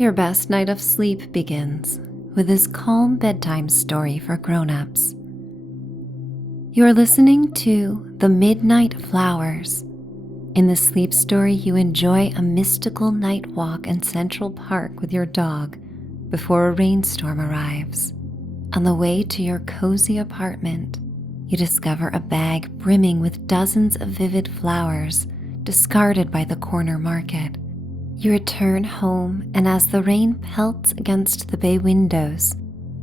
Your best night of sleep begins with this calm bedtime story for grown-ups. You are listening to The Midnight Flowers. In this sleep story, you enjoy a mystical night walk in Central Park with your dog before a rainstorm arrives. On the way to your cozy apartment, you discover a bag brimming with dozens of vivid flowers discarded by the corner market. You return home, and as the rain pelts against the bay windows,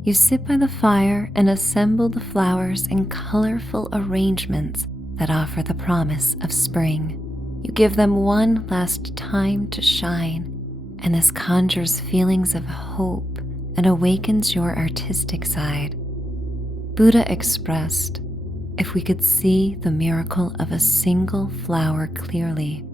you sit by the fire and assemble the flowers in colorful arrangements that offer the promise of spring. You give them one last time to shine, and this conjures feelings of hope and awakens your artistic side. Buddha expressed, "If we could see the miracle of a single flower clearly,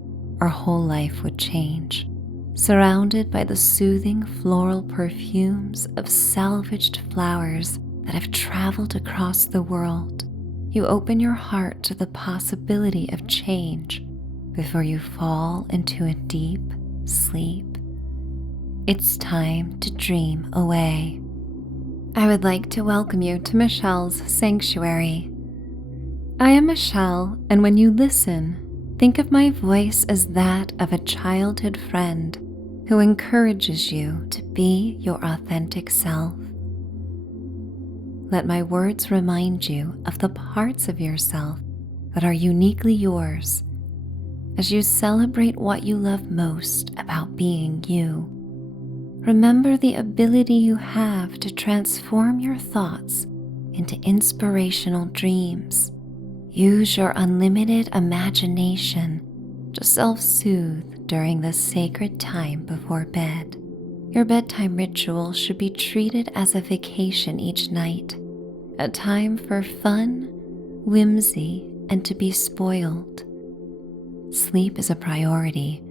our whole life would change." Surrounded by the soothing floral perfumes of salvaged flowers that have traveled across the world, you open your heart to the possibility of change before you fall into a deep sleep. It's time to dream away. I would like to welcome you to Michelle's Sanctuary. I am Michelle, and when you listen, think of my voice as that of a childhood friend who encourages you to be your authentic self. Let my words remind you of the parts of yourself that are uniquely yours as you celebrate what you love most about being you. Remember the ability you have to transform your thoughts into inspirational dreams. Use your unlimited imagination to self-soothe during this sacred time before bed. Your bedtime ritual should be treated as a vacation each night, a time for fun, whimsy, and to be spoiled. Sleep is a priority,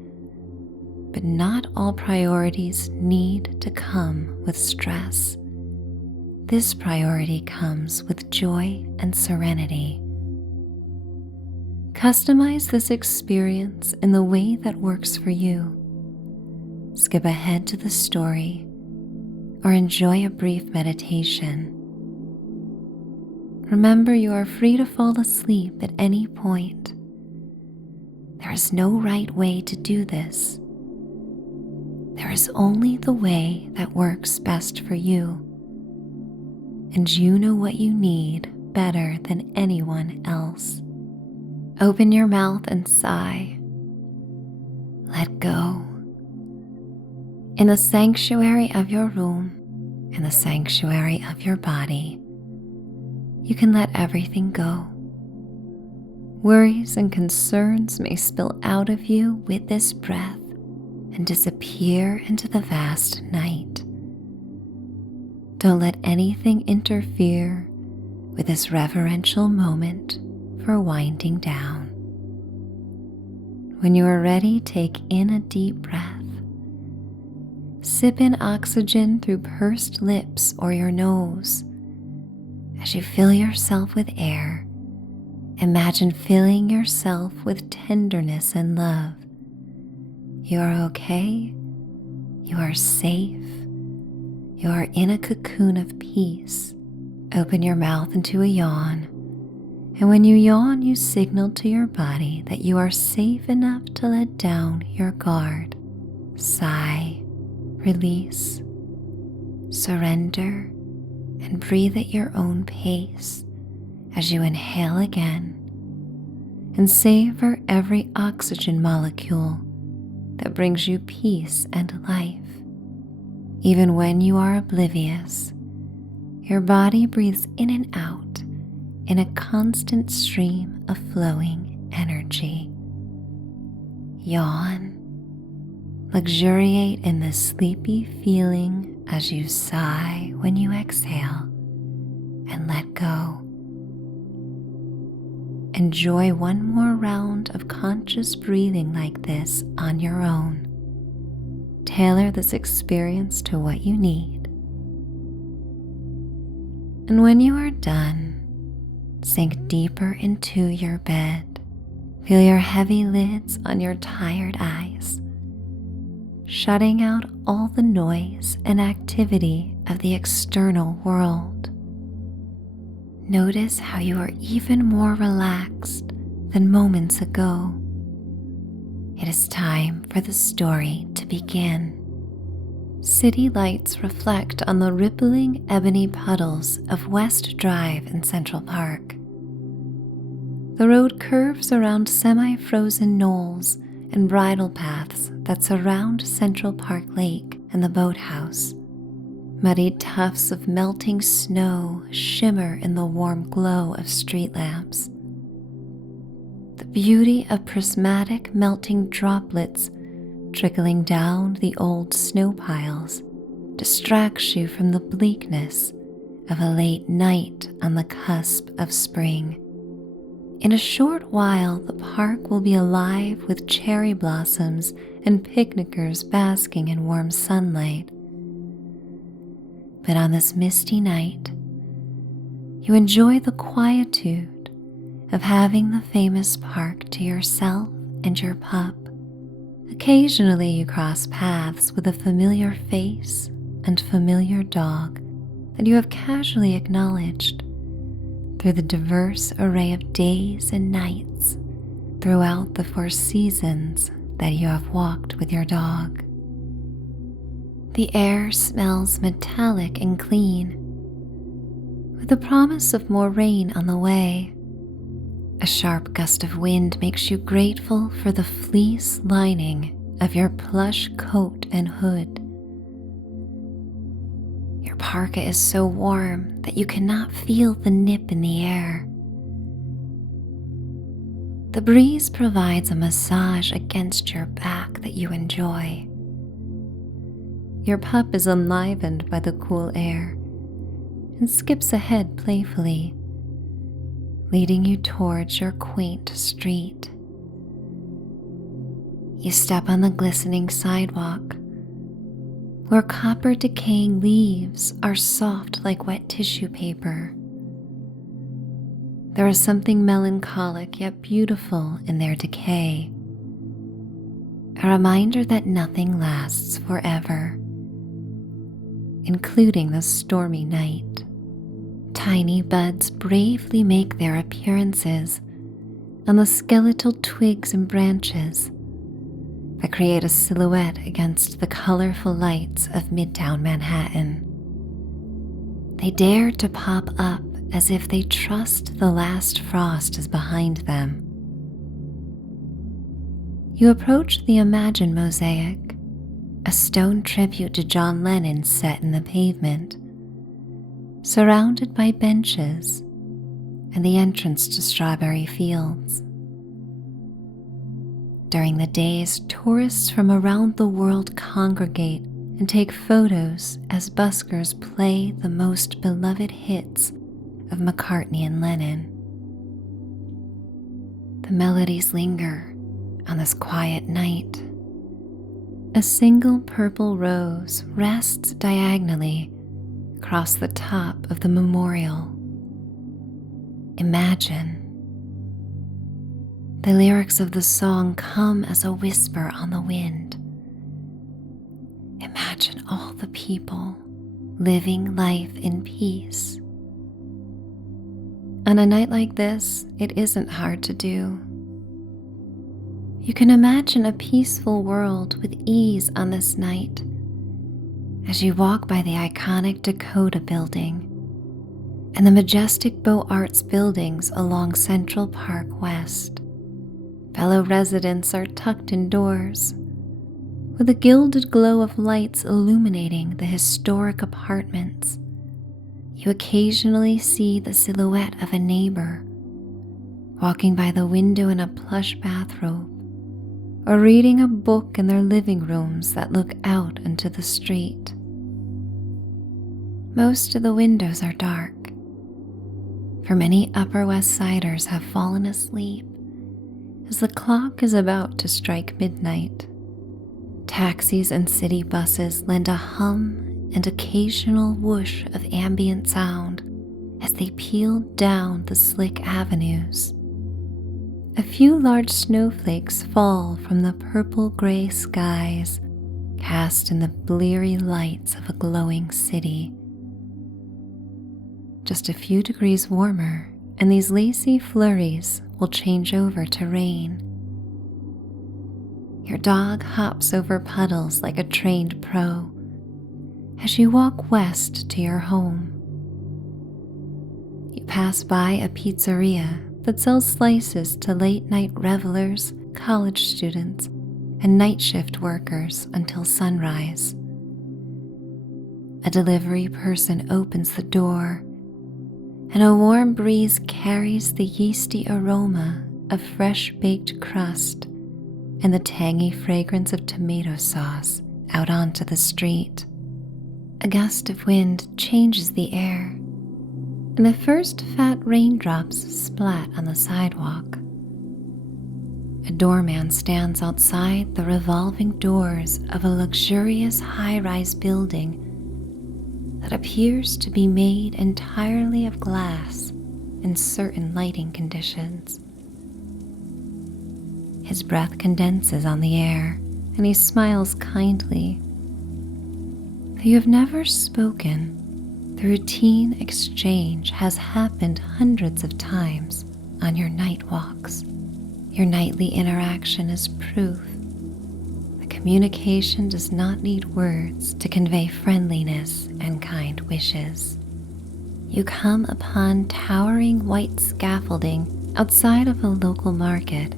but not all priorities need to come with stress. This priority comes with joy and serenity. Customize this experience in the way that works for you. Skip ahead to the story or enjoy a brief meditation. Remember, you are free to fall asleep at any point. There is no right way to do this. There is only the way that works best for you, and you know what you need better than anyone else. Open your mouth and sigh. Let go. In the sanctuary of your room, in the sanctuary of your body, you can let everything go. Worries and concerns may spill out of you with this breath and disappear into the vast night. Don't let anything interfere with this reverential moment for winding down. When you are ready, take in a deep breath. Sip in oxygen through pursed lips or your nose. As you fill yourself with air, imagine filling yourself with tenderness and love. You are okay. You are safe. You are in a cocoon of peace. Open your mouth into a yawn. And when you yawn, you signal to your body that you are safe enough to let down your guard. Sigh, release, surrender, and breathe at your own pace as you inhale again and savor every oxygen molecule that brings you peace and life. Even when you are oblivious, your body breathes in and out in a constant stream of flowing energy. Yawn. Luxuriate in this sleepy feeling as you sigh when you exhale and let go. Enjoy one more round of conscious breathing like this on your own. Tailor this experience to what you need. And when you are done, sink deeper into your bed. Feel your heavy lids on your tired eyes. shutting out all the noise and activity of the external world. Notice how you are even more relaxed than moments ago. It is time for the story to begin. City lights reflect on the rippling ebony puddles of West Drive in Central Park. The road curves around semi-frozen knolls and bridle paths that surround Central Park Lake and the boathouse. Muddied tufts of melting snow shimmer in the warm glow of street lamps. The beauty of prismatic melting droplets trickling down the old snow piles distracts you from the bleakness of a late night on the cusp of spring. In a short while, the park will be alive with cherry blossoms and picnickers basking in warm sunlight. But on this misty night, you enjoy the quietude of having the famous park to yourself and your pup. Occasionally you cross paths with a familiar face and familiar dog that you have casually acknowledged through the diverse array of days and nights throughout the 4 seasons that you have walked with your dog. The air smells metallic and clean, with the promise of more rain on the way. A sharp gust of wind makes you grateful for the fleece lining of your plush coat and hood. Your parka is so warm that you cannot feel the nip in the air. The breeze provides a massage against your back that you enjoy. Your pup is enlivened by the cool air and skips ahead playfully, leading you towards your quaint street. You step on the glistening sidewalk, where copper decaying leaves are soft like wet tissue paper. There is something melancholic yet beautiful in their decay, a reminder that nothing lasts forever, including the stormy night. Tiny buds bravely make their appearances on the skeletal twigs and branches that create a silhouette against the colorful lights of Midtown Manhattan. They dare to pop up as if they trust the last frost is behind them. You approach the Imagine mosaic, a stone tribute to John Lennon set in the pavement, surrounded by benches and the entrance to Strawberry Fields. During the days, tourists from around the world congregate and take photos as buskers play the most beloved hits of McCartney and Lennon. The melodies linger on this quiet night. A single purple rose rests diagonally across the top of the memorial. Imagine. The lyrics of the song come as a whisper on the wind. Imagine all the people living life in peace. On a night like this, it isn't hard to do. You can imagine a peaceful world with ease on this night as you walk by the iconic Dakota building and the majestic Beaux Arts buildings along Central Park West. Fellow residents are tucked indoors, with a gilded glow of lights illuminating the historic apartments. You occasionally see the silhouette of a neighbor walking by the window in a plush bathrobe, or reading a book in their living rooms that look out into the street. Most of the windows are dark, for many Upper West Siders have fallen asleep as the clock is about to strike midnight. Taxis and city buses lend a hum and occasional whoosh of ambient sound as they peel down the slick avenues. A few large snowflakes fall from the purple-gray skies, cast in the bleary lights of a glowing city. Just a few degrees warmer, and these lacy flurries will change over to rain. Your dog hops over puddles like a trained pro as you walk west to your home. You pass by a pizzeria that sells slices to late-night revelers, college students, and night shift workers until sunrise. A delivery person opens the door, and a warm breeze carries the yeasty aroma of fresh-baked crust and the tangy fragrance of tomato sauce out onto the street. A gust of wind changes the air, and the first fat raindrops splat on the sidewalk. A doorman stands outside the revolving doors of a luxurious high-rise building that appears to be made entirely of glass in certain lighting conditions. His breath condenses on the air, and he smiles kindly. Though you have never spoken, the routine exchange has happened hundreds of times on your night walks. Your nightly interaction is proof that communication does not need words to convey friendliness and kind wishes. You come upon towering white scaffolding outside of a local market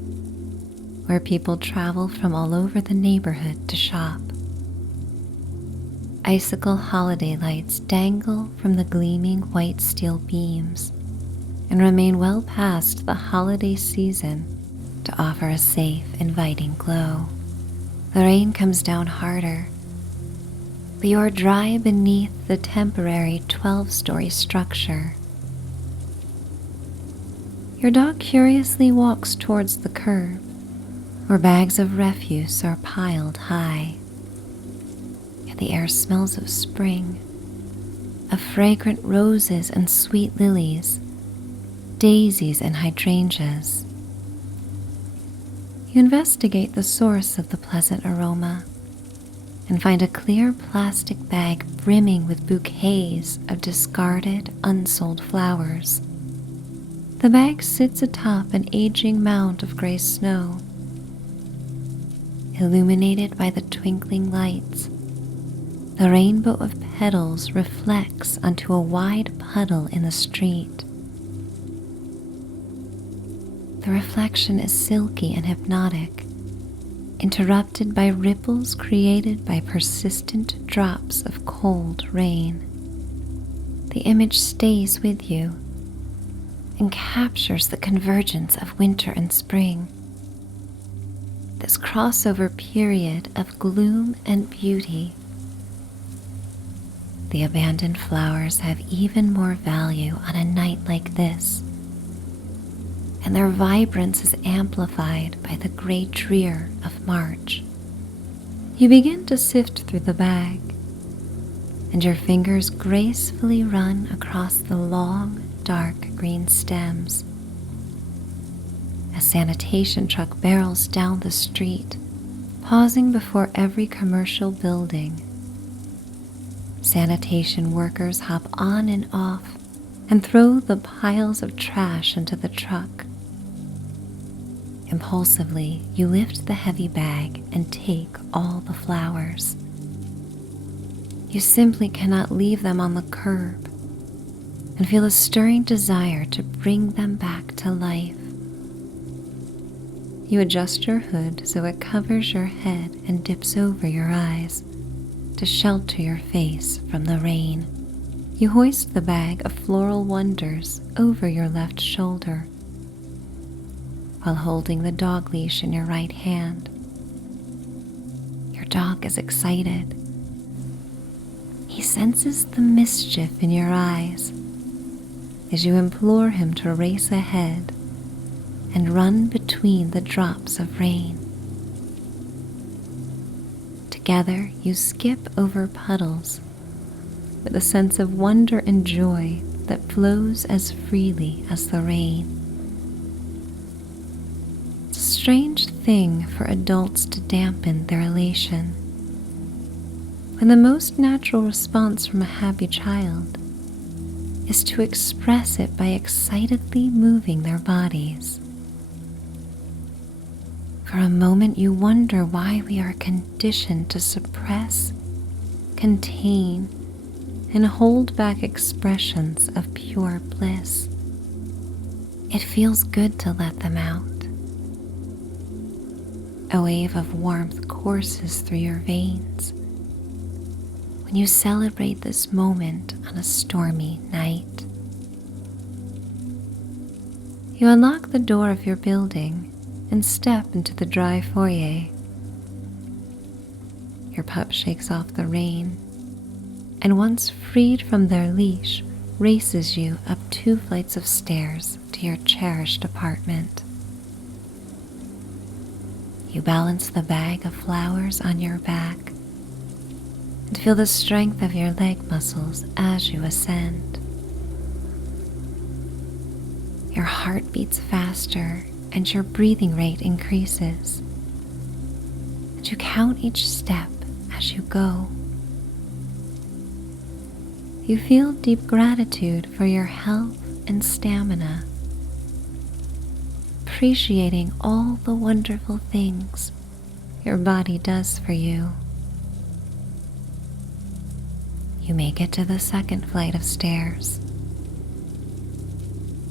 where people travel from all over the neighborhood to shop. Icicle holiday lights dangle from the gleaming white steel beams and remain well past the holiday season to offer a safe, inviting glow. The rain comes down harder, but you are dry beneath the temporary 12-story structure. Your dog curiously walks towards the curb, where bags of refuse are piled high. Yet the air smells of spring, of fragrant roses and sweet lilies, daisies and hydrangeas. You investigate the source of the pleasant aroma and find a clear plastic bag brimming with bouquets of discarded, unsold flowers. The bag sits atop an aging mound of gray snow. Illuminated by the twinkling lights, the rainbow of petals reflects onto a wide puddle in the street. The reflection is silky and hypnotic, interrupted by ripples created by persistent drops of cold rain. The image stays with you and captures the convergence of winter and spring. This crossover period of gloom and beauty. The abandoned flowers have even more value on a night like this, and their vibrance is amplified by the gray drear of March. You begin to sift through the bag, and your fingers gracefully run across the long, dark green stems. A sanitation truck barrels down the street, pausing before every commercial building. Sanitation workers hop on and off and throw the piles of trash into the truck. Impulsively, you lift the heavy bag and take all the flowers. You simply cannot leave them on the curb and feel a stirring desire to bring them back to life. You adjust your hood so it covers your head and dips over your eyes to shelter your face from the rain. You hoist the bag of floral wonders over your left shoulder while holding the dog leash in your right hand. Your dog is excited. He senses the mischief in your eyes as you implore him to race ahead and run between the drops of rain. Together, you skip over puddles with a sense of wonder and joy that flows as freely as the rain. It's a strange thing for adults to dampen their elation, when the most natural response from a happy child is to express it by excitedly moving their bodies. For a moment, you wonder why we are conditioned to suppress, contain, and hold back expressions of pure bliss. It feels good to let them out. A wave of warmth courses through your veins when you celebrate this moment on a stormy night. You unlock the door of your building and step into the dry foyer. Your pup shakes off the rain, and once freed from their leash, races you up 2 flights of stairs to your cherished apartment. You balance the bag of flowers on your back and feel the strength of your leg muscles as you ascend. Your heart beats faster and your breathing rate increases, and you count each step as you go. You feel deep gratitude for your health and stamina, appreciating all the wonderful things your body does for you. You make it to the 2nd flight of stairs.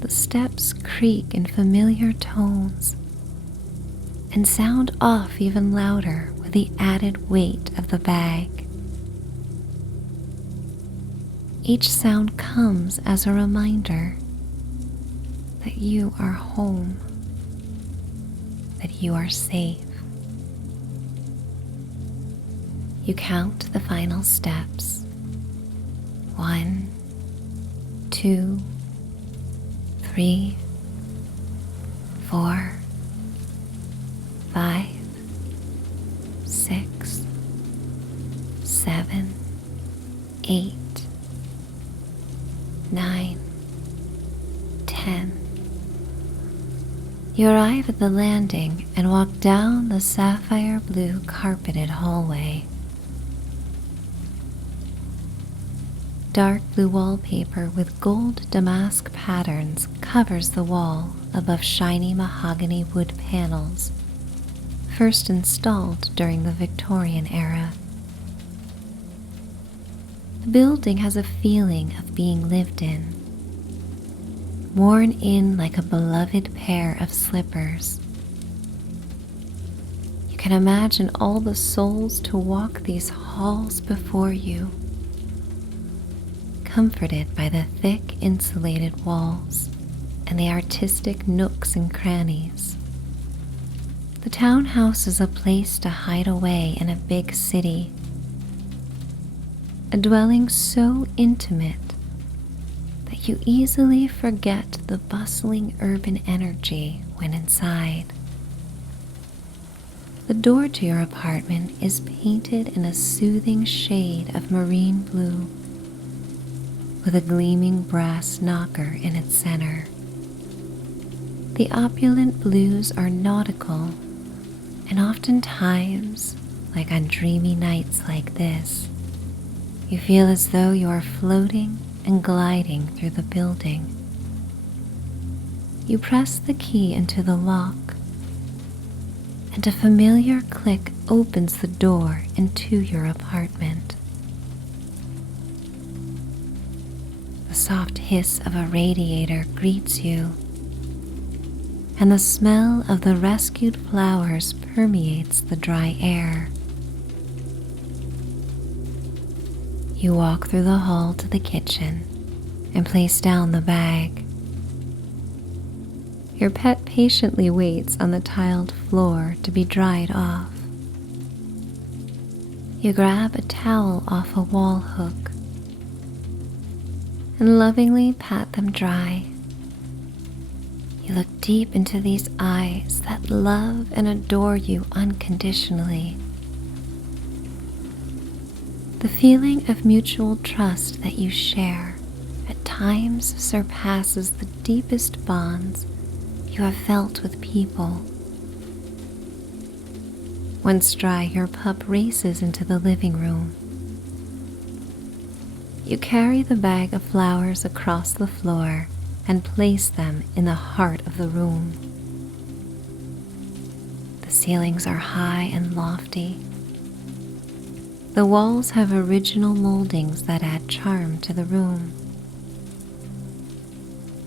The steps creak in familiar tones and sound off even louder with the added weight of the bag. Each sound comes as a reminder that you are home, that you are safe. You count the final steps. 1, 2, 3, 4, 5, 6, 7, 8, 9, 10. You arrive at the landing and walk down the sapphire blue carpeted hallway. Dark blue wallpaper with gold damask patterns covers the wall above shiny mahogany wood panels, first installed during the Victorian era. The building has a feeling of being lived in, worn in like a beloved pair of slippers. You can imagine all the souls to walk these halls before you, comforted by the thick insulated walls and the artistic nooks and crannies. The townhouse is a place to hide away in a big city, a dwelling so intimate that you easily forget the bustling urban energy when inside. The door to your apartment is painted in a soothing shade of marine blue, with a gleaming brass knocker in its center. The opulent blues are nautical, and oftentimes, like on dreamy nights like this, you feel as though you are floating and gliding through the building. You press the key into the lock, and a familiar click opens the door into your apartment. The soft hiss of a radiator greets you, and the smell of the rescued flowers permeates the dry air. You walk through the hall to the kitchen and place down the bag. Your pet patiently waits on the tiled floor to be dried off. You grab a towel off a wall hook and lovingly pat them dry. You look deep into these eyes that love and adore you unconditionally. The feeling of mutual trust that you share at times surpasses the deepest bonds you have felt with people. Once dry, your pup races into the living room You carry the bag of flowers across the floor and place them in the heart of the room. The ceilings are high and lofty. The walls have original moldings that add charm to the room.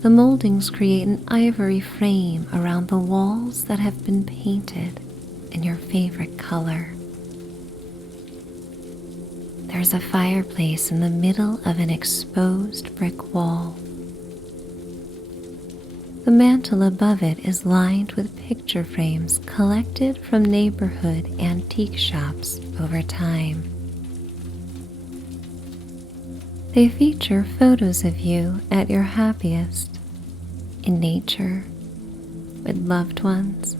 The moldings create an ivory frame around the walls that have been painted in your favorite color. There's a fireplace in the middle of an exposed brick wall. The mantel above it is lined with picture frames collected from neighborhood antique shops over time. They feature photos of you at your happiest, in nature, with loved ones,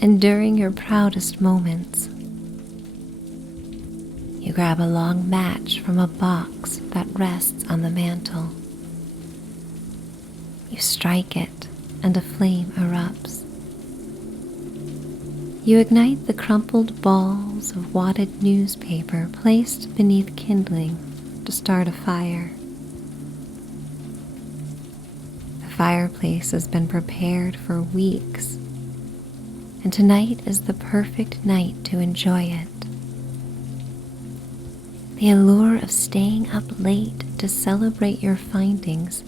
and during your proudest moments. You grab a long match from a box that rests on the mantel. You strike it and a flame erupts. You ignite the crumpled balls of wadded newspaper placed beneath kindling to start a fire. The fireplace has been prepared for weeks, and tonight is the perfect night to enjoy it. The allure of staying up late to celebrate your findings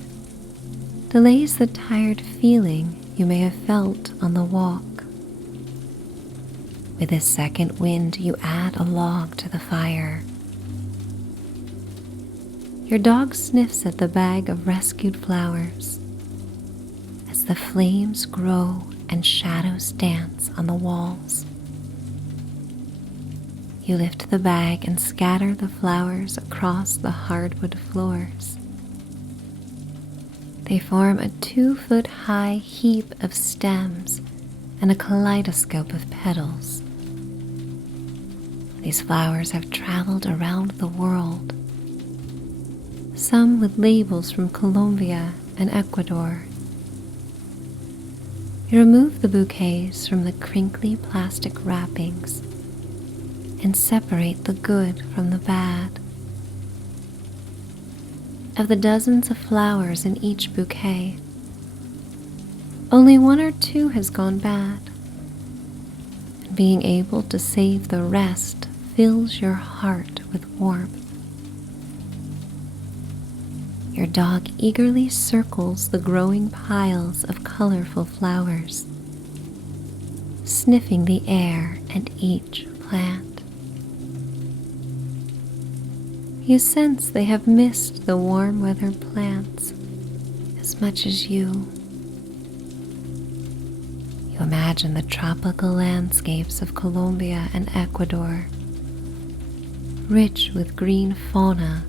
delays the tired feeling you may have felt on the walk. With this second wind, you add a log to the fire. Your dog sniffs at the bag of rescued flowers as the flames grow and shadows dance on the walls. You lift the bag and scatter the flowers across the hardwood floors. They form a 2-foot-high heap of stems and a kaleidoscope of petals. These flowers have traveled around the world, some with labels from Colombia and Ecuador. You remove the bouquets from the crinkly plastic wrappings and separate the good from the bad. Of the dozens of flowers in each bouquet, only 1 or 2 has gone bad. And being able to save the rest fills your heart with warmth. Your dog eagerly circles the growing piles of colorful flowers, sniffing the air and each plant. You sense they have missed the warm weather plants as much as you. You imagine the tropical landscapes of Colombia and Ecuador, rich with green fauna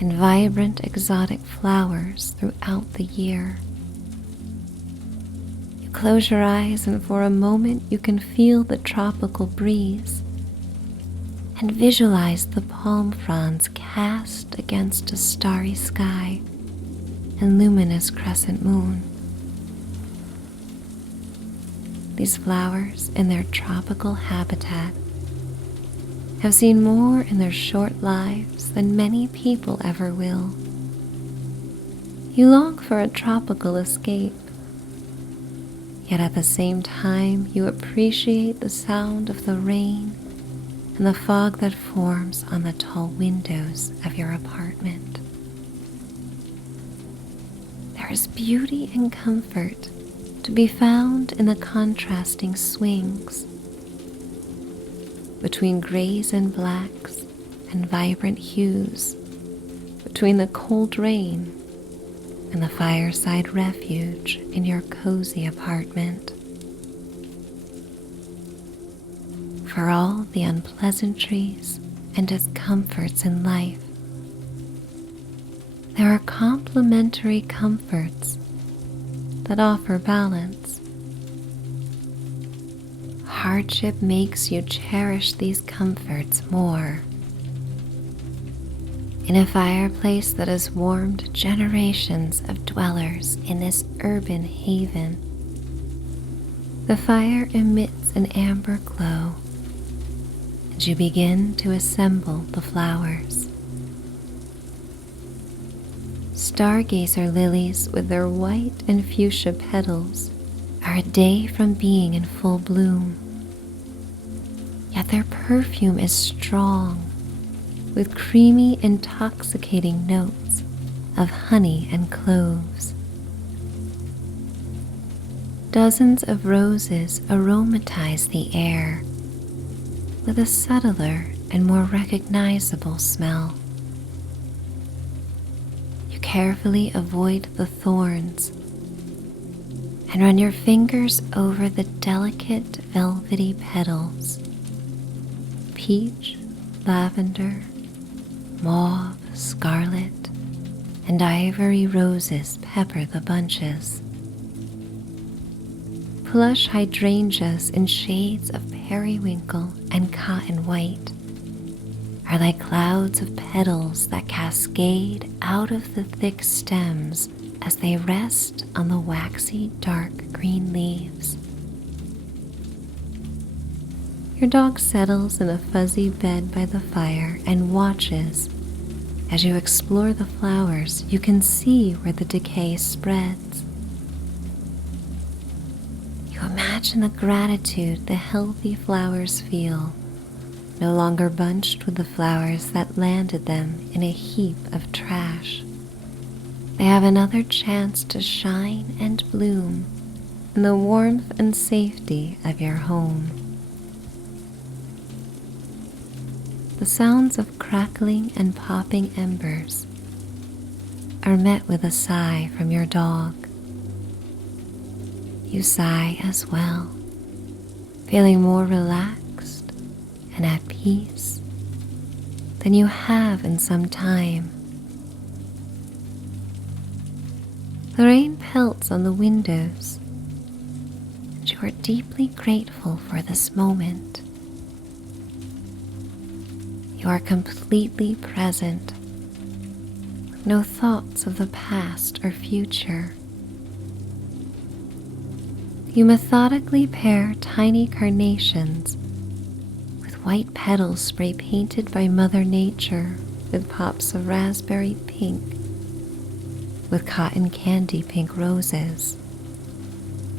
and vibrant exotic flowers throughout the year. You close your eyes and for a moment you can feel the tropical breeze and visualize the palm fronds cast against a starry sky and luminous crescent moon. These flowers in their tropical habitat have seen more in their short lives than many people ever will. You long for a tropical escape, yet at the same time you appreciate the sound of the rain and the fog that forms on the tall windows of your apartment. There is beauty and comfort to be found in the contrasting swings between grays and blacks and vibrant hues, between the cold rain and the fireside refuge in your cozy apartment. For all the unpleasantries and discomforts in life, there are complementary comforts that offer balance. Hardship makes you cherish these comforts more. In a fireplace that has warmed generations of dwellers in this urban haven, the fire emits an amber glow, and you begin to assemble the flowers. Stargazer lilies with their white and fuchsia petals are a day from being in full bloom. Yet their perfume is strong, with creamy, intoxicating notes of honey and cloves. Dozens of roses aromatize the air with a subtler and more recognizable smell. You carefully avoid the thorns and run your fingers over the delicate velvety petals. Peach, lavender, mauve, scarlet, and ivory roses pepper the bunches. Plush hydrangeas in shades of periwinkle and cotton white are like clouds of petals that cascade out of the thick stems as they rest on the waxy dark green leaves. Your dog settles in a fuzzy bed by the fire and watches as you explore the flowers. You can see where the decay spreads. You imagine the gratitude the healthy flowers feel, no longer bunched with the flowers that landed them in a heap of trash. They have another chance to shine and bloom in the warmth and safety of your home. The sounds of crackling and popping embers are met with a sigh from your dog. You sigh as well, feeling more relaxed and at peace than you have in some time. The rain pelts on the windows, and you are deeply grateful for this moment. You are completely present, with no thoughts of the past or future. You methodically pair tiny carnations with white petals spray painted by Mother Nature with pops of raspberry pink, with cotton candy pink roses,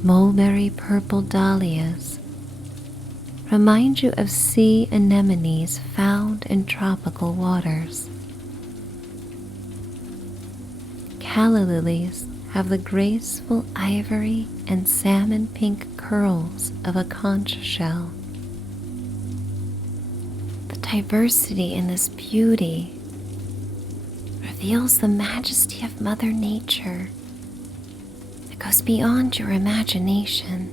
mulberry purple dahlias, remind you of sea anemones found in tropical waters. Calla lilies have the graceful ivory and salmon pink curls of a conch shell. The diversity in this beauty reveals the majesty of Mother Nature that goes beyond your imagination.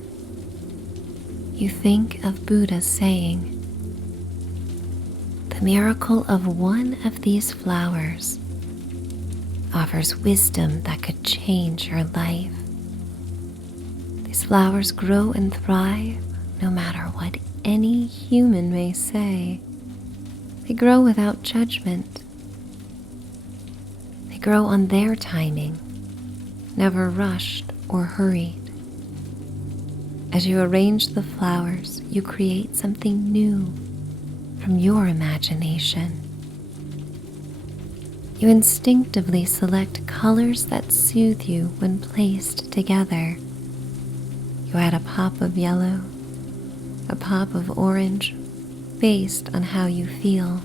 You think of Buddha saying, "The miracle of one of these flowers offers wisdom that could change your life." These flowers grow and thrive no matter what any human may say. They grow without judgment. They grow on their timing, never rushed or hurried. As you arrange the flowers, you create something new from your imagination. You instinctively select colors that soothe you when placed together. You add a pop of yellow, a pop of orange, based on how you feel.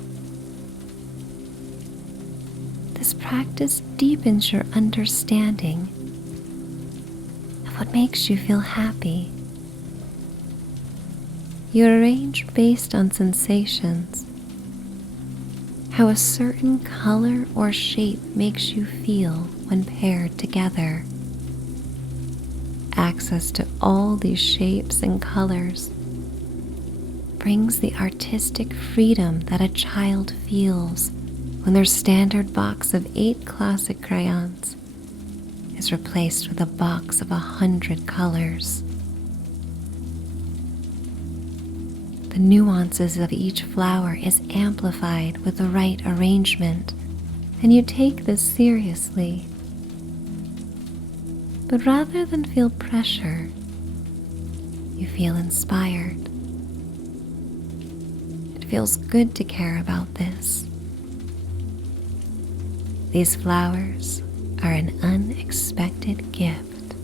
This practice deepens your understanding of what makes you feel happy. You arrange based on sensations, how a certain color or shape makes you feel when paired together. Access to all these shapes and colors brings the artistic freedom that a child feels when their standard box of 8 classic crayons is replaced with a box of 100 colors. The nuances of each flower is amplified with the right arrangement, and you take this seriously. But rather than feel pressure, you feel inspired. It feels good to care about this. These flowers are an unexpected gift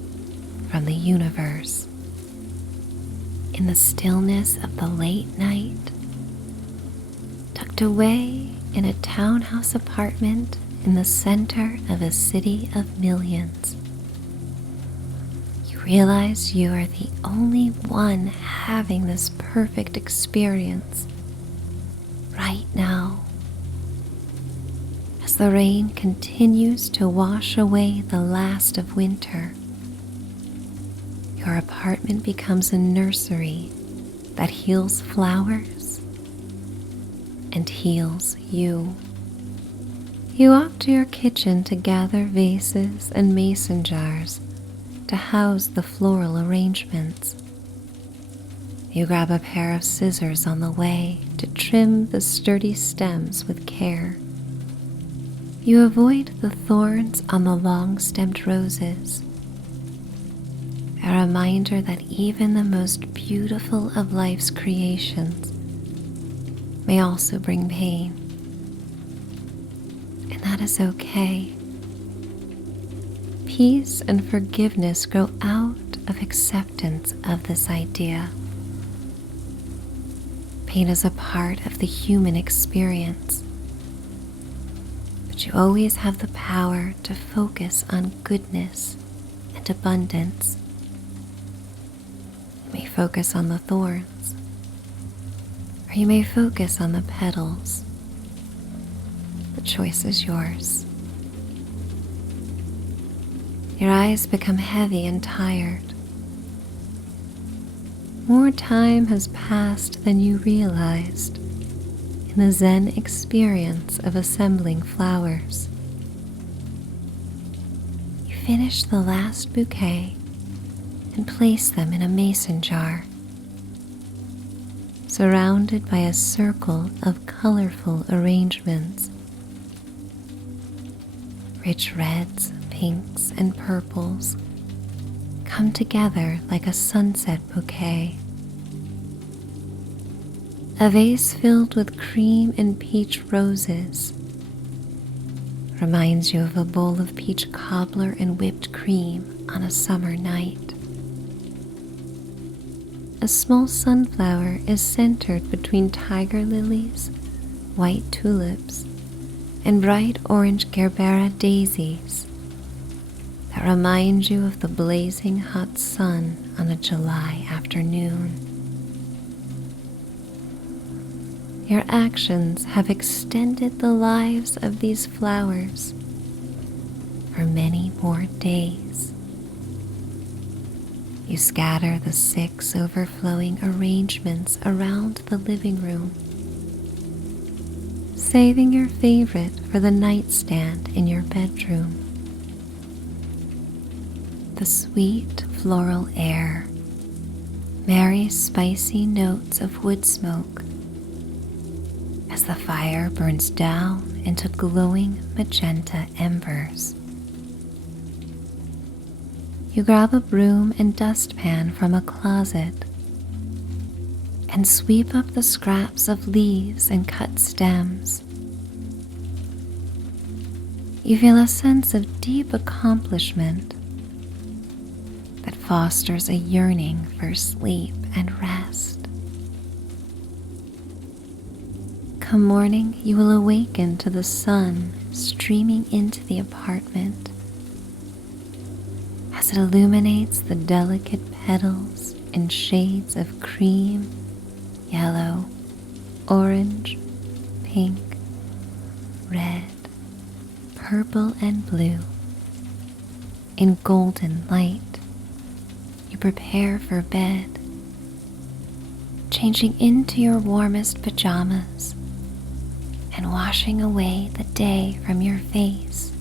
from the universe. In the stillness of the late night, tucked away in a townhouse apartment in the center of a city of millions, you realize you are the only one having this perfect experience right now. As the rain continues to wash away the last of winter, your apartment becomes a nursery that heals flowers and heals you. You walk to your kitchen to gather vases and mason jars to house the floral arrangements. You grab a pair of scissors on the way to trim the sturdy stems with care. You avoid the thorns on the long-stemmed roses, a reminder that even the most beautiful of life's creations may also bring pain. And that is okay. Peace and forgiveness grow out of acceptance of this idea. Pain is a part of the human experience, but you always have the power to focus on goodness and abundance. You may focus on the thorns, or you may focus on the petals. The choice is yours. Your eyes become heavy and tired. More time has passed than you realized in the Zen experience of assembling flowers. You finish the last bouquet and place them in a mason jar, surrounded by a circle of colorful arrangements. Rich reds, pinks, and purples come together like a sunset bouquet. A vase filled with cream and peach roses reminds you of a bowl of peach cobbler and whipped cream on a summer night. A small sunflower is centered between tiger lilies, white tulips, and bright orange gerbera daisies that remind you of the blazing hot sun on a July afternoon. Your actions have extended the lives of these flowers for many more days. You scatter the 6 overflowing arrangements around the living room, saving your favorite for the nightstand in your bedroom. The sweet floral air marries spicy notes of wood smoke as the fire burns down into glowing magenta embers. You grab a broom and dustpan from a closet and sweep up the scraps of leaves and cut stems. You feel a sense of deep accomplishment that fosters a yearning for sleep and rest. Come morning, you will awaken to the sun streaming into the apartment as it illuminates the delicate petals in shades of cream, yellow, orange, pink, red, purple, and blue. In golden light, you prepare for bed, changing into your warmest pajamas and washing away the day from your face.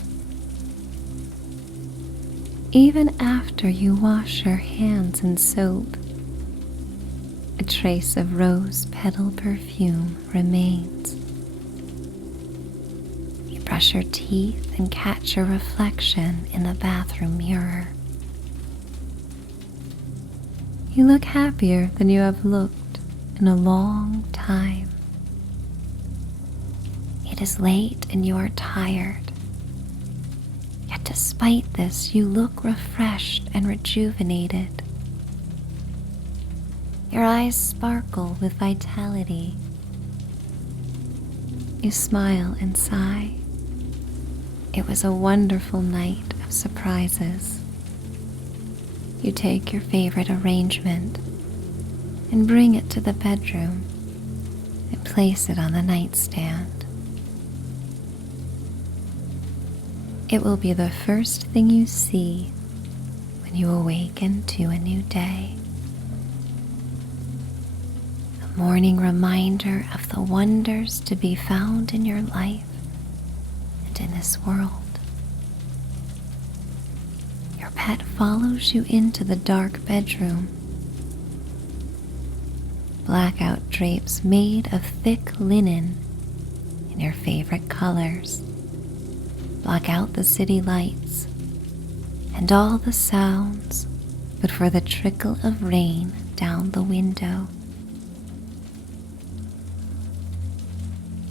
Even after you wash your hands in soap, a trace of rose petal perfume remains. You brush your teeth and catch your reflection in the bathroom mirror. You look happier than you have looked in a long time. It is late and you are tired, yet Yet despite this, you look refreshed and rejuvenated. Your eyes sparkle with vitality. You smile and sigh. It was a wonderful night of surprises. You take your favorite arrangement and bring it to the bedroom and place it on the nightstand. It will be the first thing you see when you awaken to a new day. A morning reminder of the wonders to be found in your life and in this world. Your pet follows you into the dark bedroom. Blackout drapes made of thick linen in your favorite colors block out the city lights and all the sounds but for the trickle of rain down the window.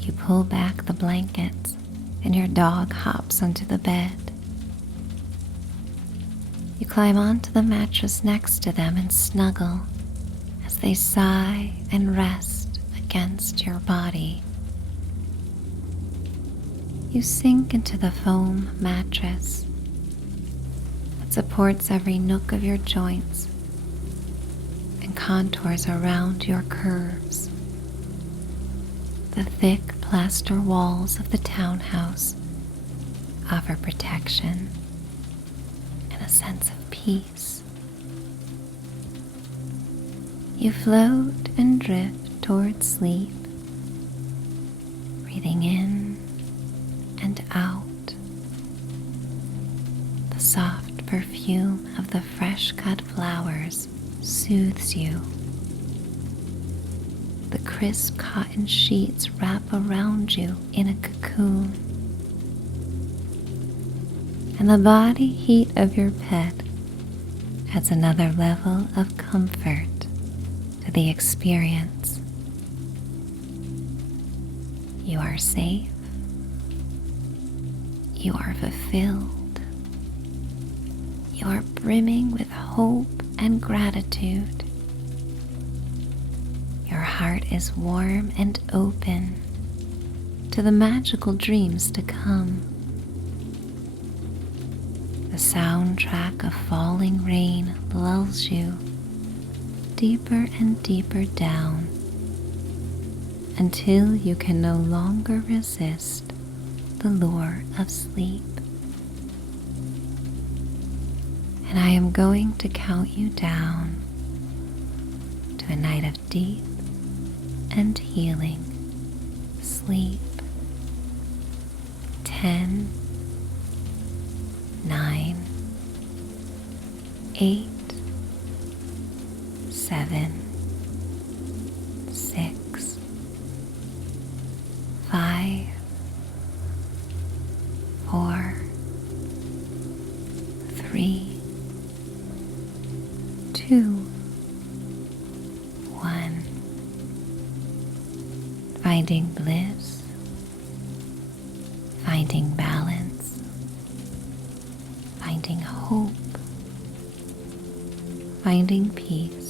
You pull back the blankets and your dog hops onto the bed. You climb onto the mattress next to them and snuggle as they sigh and rest against your body. You sink into the foam mattress that supports every nook of your joints and contours around your curves. The thick plaster walls of the townhouse offer protection and a sense of peace. You float and drift toward sleep, breathing in and out. The soft perfume of the fresh cut flowers soothes you. The crisp cotton sheets wrap around you in a cocoon. And the body heat of your pet adds another level of comfort to the experience. You are safe. You are fulfilled. You are brimming with hope and gratitude. Your heart is warm and open to the magical dreams to come. The soundtrack of falling rain lulls you deeper and deeper down until you can no longer resist the lure of sleep. And I am going to count you down to a night of deep and healing sleep. 10, 9, 8, 7, 6, 5, 4, 3, 2, 1. Finding bliss, finding balance, finding hope, finding peace.